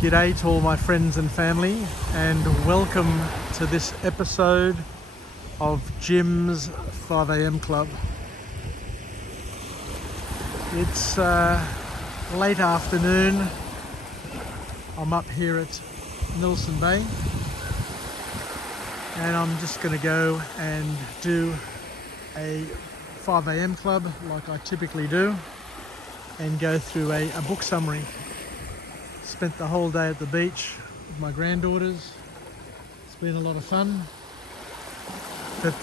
G'day to all my friends and family, and welcome to this episode of Jim's 5am Club. It's late afternoon. I'm up here at Nelson Bay, and I'm just going to go and do a 5am Club like I typically do and go through a book summary. Spent the whole day at the beach with my granddaughters. It's been a lot of fun. But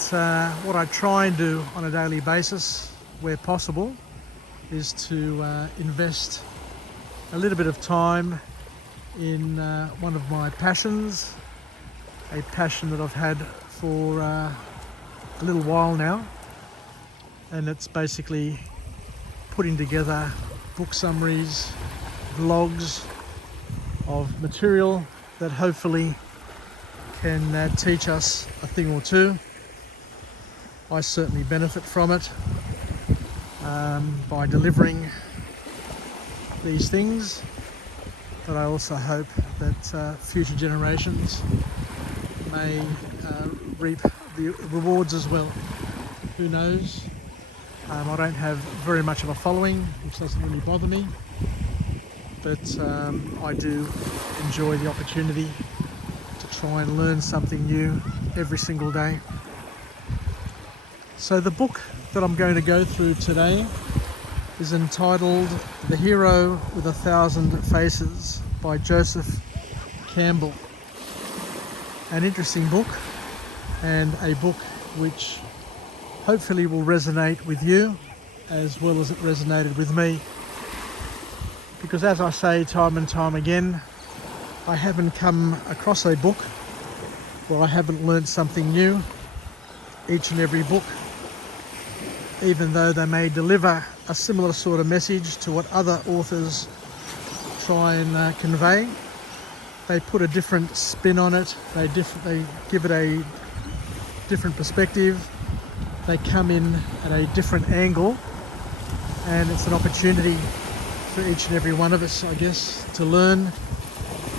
what I try and do on a daily basis, where possible, is to invest a little bit of time in one of my passions, a passion that I've had for a little while now, and it's basically putting together book summaries, vlogs of material that hopefully can teach us a thing or two. I certainly benefit from it by delivering these things, but I also hope that future generations may reap the rewards as well. Who knows? I don't have very much of a following, which doesn't really bother me, but I do enjoy the opportunity to try and learn something new every single day. So the book that I'm going to go through today is entitled The Hero with 1,000 Faces by Joseph Campbell. An interesting book, and a book which hopefully will resonate with you as well as it resonated with me. Because as I say time and time again, I haven't come across a book where I haven't learned something new each and every book. Even though they may deliver a similar sort of message to what other authors try and convey, they put a different spin on it, they give it a different perspective, they come in at a different angle, and it's an opportunity for each and every one of us, I guess, to learn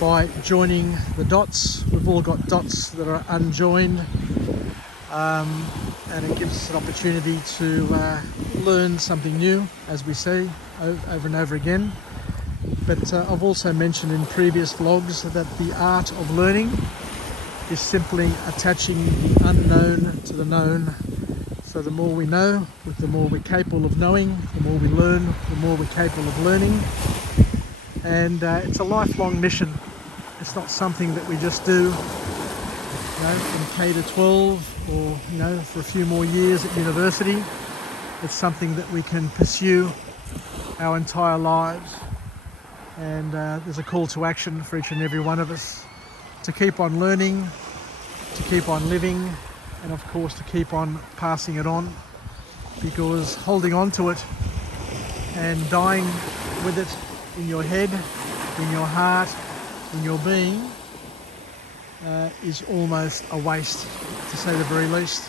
by joining the dots. We've all got dots that are unjoined, and it gives us an opportunity to learn something new, as we say, over and over again. But I've also mentioned in previous vlogs that the art of learning is simply attaching the unknown to the known. So the more we know, the more we're capable of knowing, the more we learn, the more we're capable of learning. And it's a lifelong mission. It's not something that we just do, in K to 12 or, for a few more years at university. It's something that we can pursue our entire lives. And there's a call to action for each and every one of us to keep on learning, to keep on living, and of course to keep on passing it on, because holding on to it and dying with it in your head, in your heart, in your being is almost a waste, to say the very least.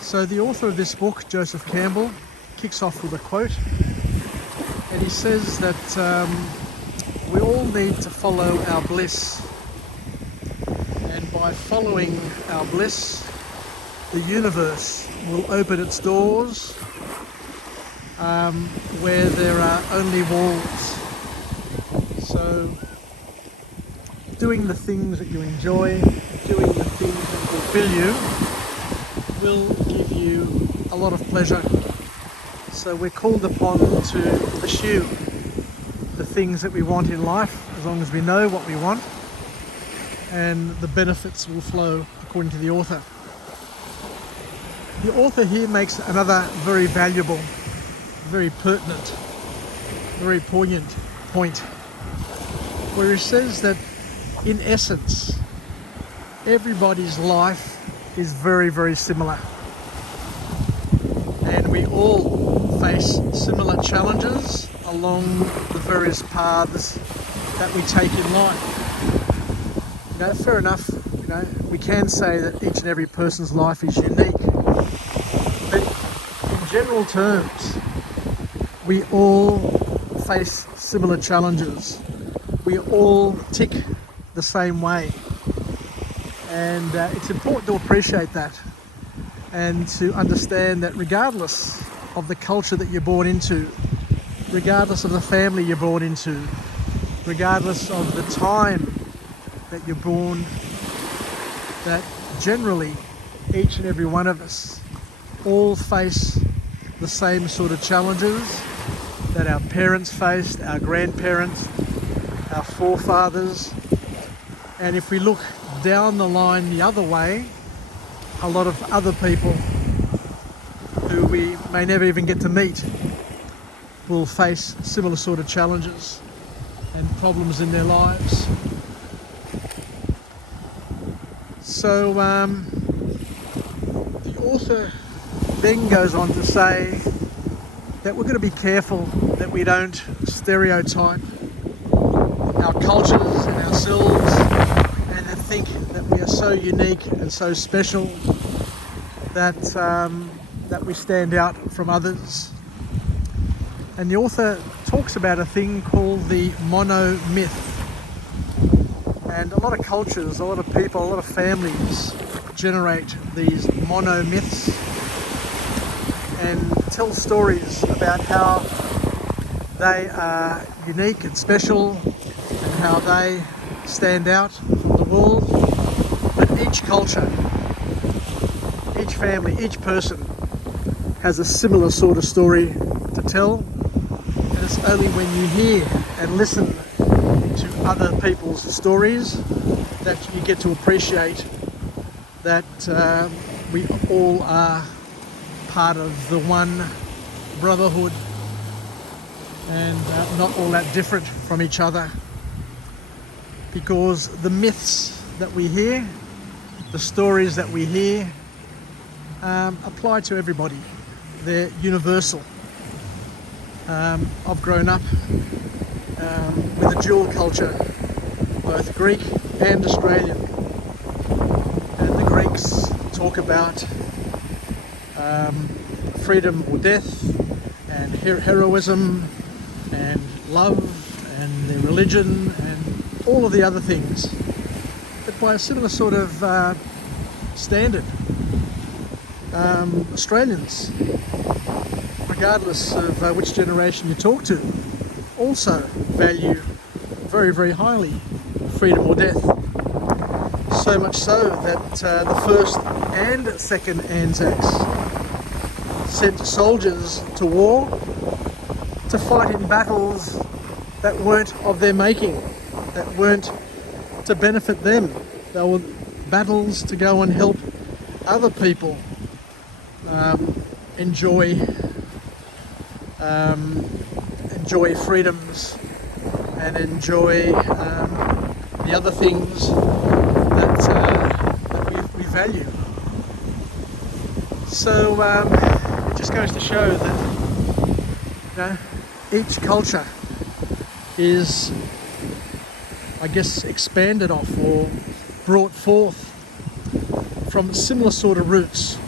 So the author of this book, Joseph Campbell, kicks off with a quote, and he says that we all need to follow our bliss. By following our bliss, the universe will open its doors where there are only walls. So doing the things that you enjoy, doing the things that fulfill you, will give you a lot of pleasure. So we're called upon to pursue the things that we want in life, as long as we know what we want, and the benefits will flow, according to the author. The author here makes another very valuable, very pertinent, very poignant point, where he says that in essence, everybody's life is very, very similar. And we all face similar challenges along the various paths that we take in life. Fair enough, we can say that each and every person's life is unique, but in general terms, we all face similar challenges. we all tick the same way. And it's important to appreciate that and to understand that regardless of the culture that you're born into, regardless of the family you're born into, regardless of the time that you're born, that generally each and every one of us all face the same sort of challenges that our parents faced, our grandparents, our forefathers. And if we look down the line the other way, a lot of other people who we may never even get to meet will face similar sort of challenges and problems in their lives. So the author then goes on to say that we're going to be careful that we don't stereotype our cultures and ourselves and to think that we are so unique and so special that that we stand out from others. And the author talks about a thing called the mono myth. And a lot of cultures, a lot of people, a lot of families generate these mono myths and tell stories about how they are unique and special and how they stand out from the world. But each culture, each family, each person has a similar sort of story to tell. And it's only when you hear and listen to other people's stories that you get to appreciate that we all are part of the one brotherhood and not all that different from each other, because the myths that we hear, the stories that we hear apply to everybody. They're universal. I've grown up with a dual culture, both Greek and Australian, and the Greeks talk about freedom or death and heroism and love and their religion and all of the other things, but by a similar sort of standard. Australians, regardless of which generation you talk to, also value very, very highly freedom or death. So much so that the first and second Anzacs sent soldiers to war to fight in battles that weren't of their making, that weren't to benefit them. They were battles to go and help other people enjoy freedoms and enjoy the other things that we value. So it just goes to show that each culture is, I guess, expanded off or brought forth from similar sort of roots,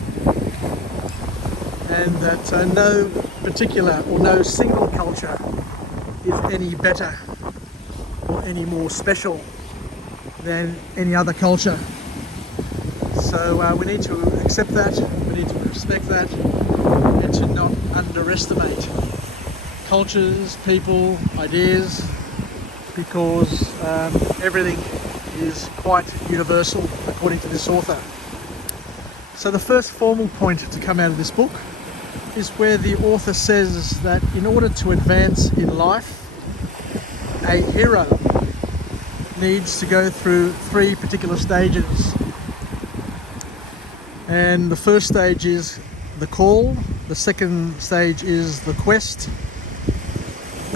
and that no particular or no single culture is any better or any more special than any other culture. So we need to accept that, we need to respect that, and to not underestimate cultures, people, ideas, because everything is quite universal according to this author. So the first formal point to come out of this book is where the author says that in order to advance in life, a hero needs to go through 3 particular stages. And the first stage is the call, the second stage is the quest,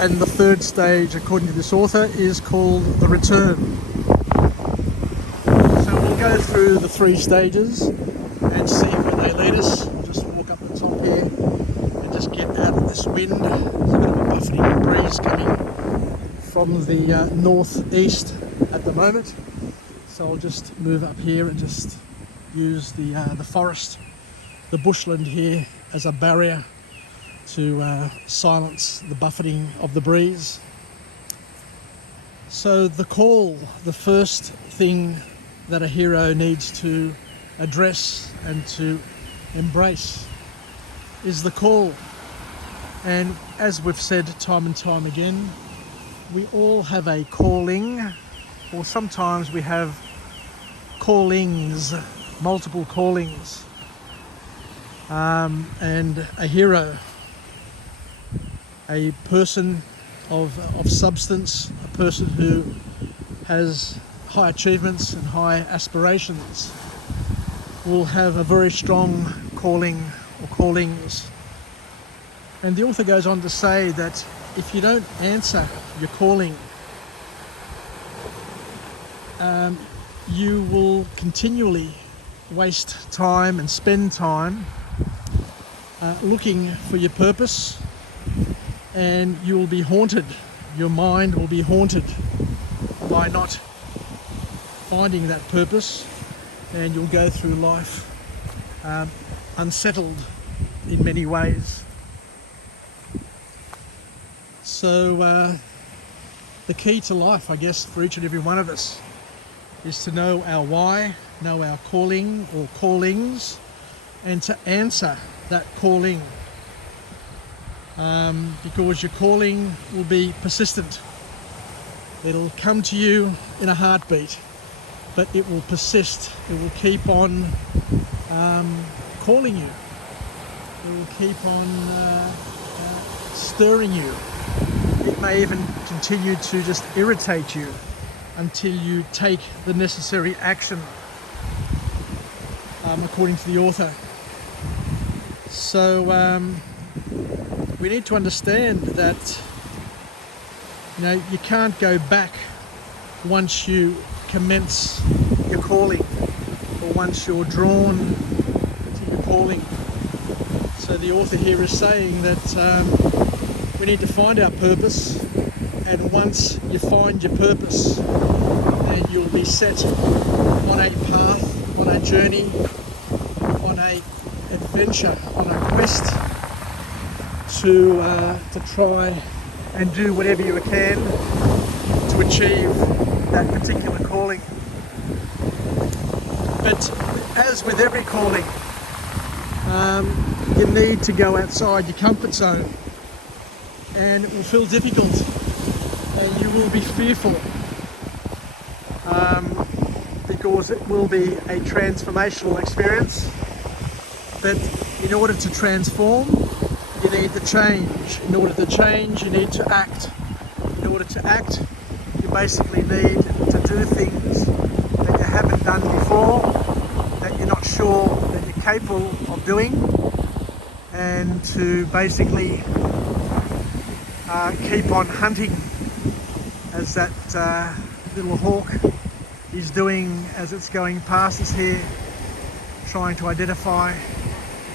and the third stage, according to this author, is called the return. So we'll go through the 3 stages and see where they lead us. I'll just walk up the top here and just get out of this wind. There's a bit of a buffeting breeze coming from the northeast at the moment. So I'll just move up here and just use the forest, the bushland here as a barrier to silence the buffeting of the breeze. So the call, the first thing that a hero needs to address and to embrace is the call. And as we've said time and time again, we all have a calling, or sometimes we have callings, multiple callings. And a hero, a person of substance, a person who has high achievements and high aspirations, will have a very strong calling or callings. And the author goes on to say that if you don't answer your calling, you will continually waste time and spend time looking for your purpose, and you will be haunted. Your mind will be haunted by not finding that purpose, and you'll go through life unsettled in many ways. So the key to life, I guess, for each and every one of us is to know our why, know our calling or callings, and to answer that calling. Because your calling will be persistent. It'll come to you in a heartbeat, but it will persist. It will keep on calling you. It will keep on stirring you. It may even continue to just irritate you until you take the necessary action, according to the author. So we need to understand that you can't go back once you commence your calling, or once you're drawn to your calling. So the author here is saying that we need to find our purpose, and once you find your purpose, then you'll be set on a path, on a journey, on a adventure, on a quest to try and do whatever you can to achieve that particular calling. But as with every calling, you need to go outside your comfort zone, and it will feel difficult, and you will be fearful, because it will be a transformational experience. But in order to transform, you need to change. In order to change, you need to act. In order to act, you basically need to do things that you haven't done before, that you're not sure that you're capable of doing, and to basically keep on hunting, as that little hawk is doing as it's going past us here, trying to identify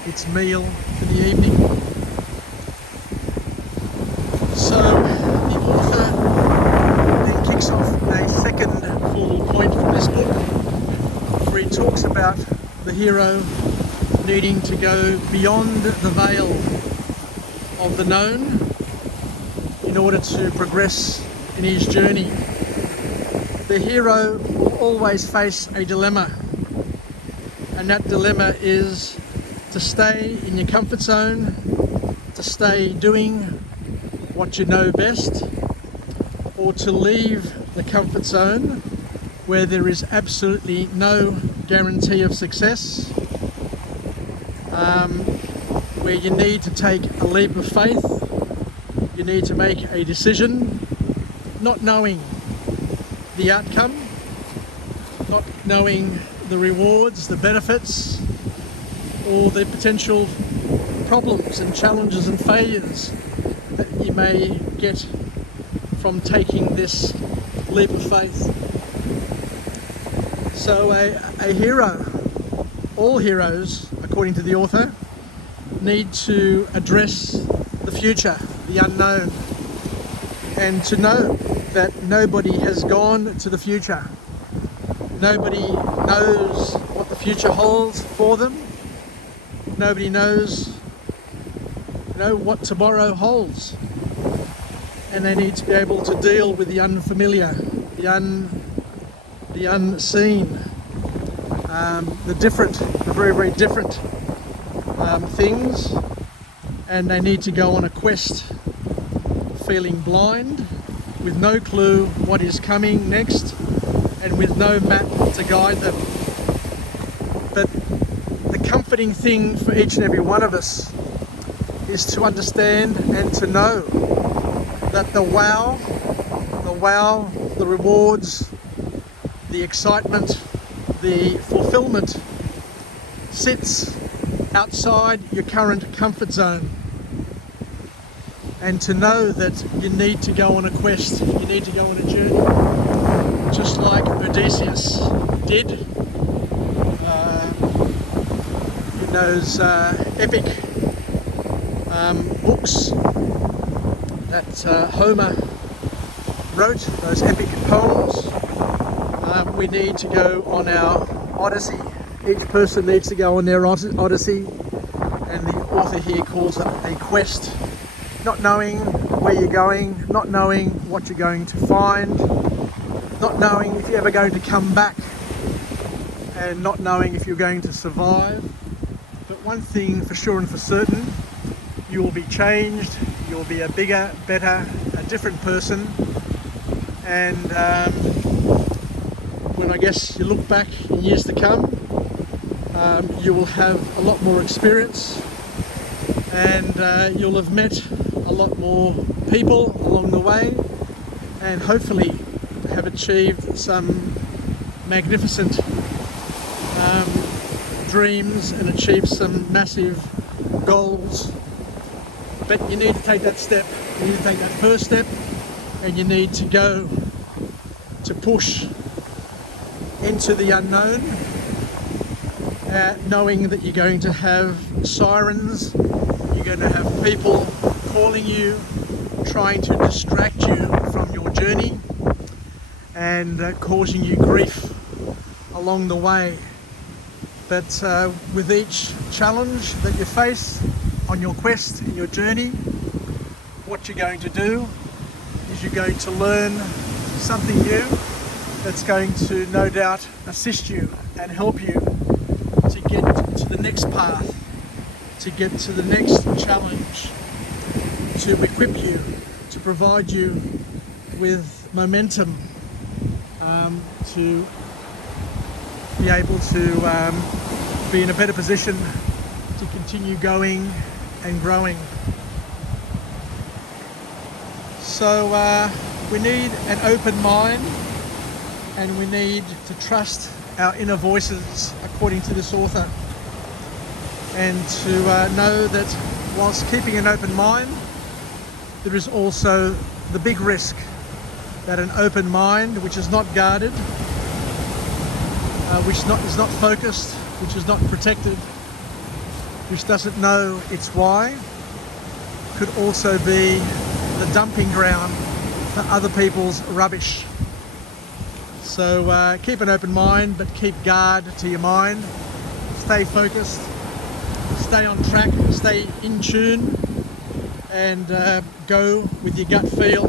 its meal for the evening. So the author then kicks off a second formal point from this book, where he talks about the hero needing to go beyond the veil of the known in order to progress in his journey. The hero will always face a dilemma, and that dilemma is to stay in your comfort zone, to stay doing what you know best, or to leave the comfort zone where there is absolutely no guarantee of success, where you need to take a leap of faith, you need to make a decision, not knowing the outcome, not knowing the rewards, the benefits, or the potential problems and challenges and failures that you may get from taking this leap of faith. So a hero, all heroes, according to the author, need to address the future, the unknown, and to know that nobody has gone to the future. Nobody knows what the future holds for them. Nobody knows what tomorrow holds. and they need to be able to deal with the unfamiliar, the unseen, the very, very different things, and they need to go on a quest feeling blind, with no clue what is coming next, and with no map to guide them. But the comforting thing for each and every one of us is to understand and to know that the wow, the rewards, the excitement, the fulfillment sits outside your current comfort zone. And to know that you need to go on a quest, you need to go on a journey, just like Odysseus did in those epic books that Homer wrote, those epic poems. We need to go on our odyssey. Each person needs to go on their odyssey, and the author here calls it a quest. Not knowing where you're going, not knowing what you're going to find, not knowing if you're ever going to come back, and not knowing if you're going to survive. But one thing for sure and for certain, you will be changed, you'll be a bigger, better, a different person. And when I guess you look back in years to come, you will have a lot more experience, and you'll have met a lot more people along the way, and hopefully have achieved some magnificent dreams and achieved some massive goals. But you need to take that step, you need to take that first step, and you need to go to push into the unknown, knowing that you're going to have sirens, you're going to have people calling you, trying to distract you from your journey, and causing you grief along the way. But with each challenge that you face on your quest, in your journey, what you're going to do is you're going to learn something new that's going to no doubt assist you and help you to get to the next path, to get to the next challenge, to equip you, to provide you with momentum, to be able to be in a better position to continue going and growing. So we need an open mind, and we need to trust our inner voices, according to this author, and to know that whilst keeping an open mind, there is also the big risk that an open mind which is not guarded, which is not focused, which is not protected, which doesn't know its why, could also be the dumping ground for other people's rubbish. So keep an open mind, but keep guard to your mind. Stay focused, stay on track, stay in tune, and go with your gut feel.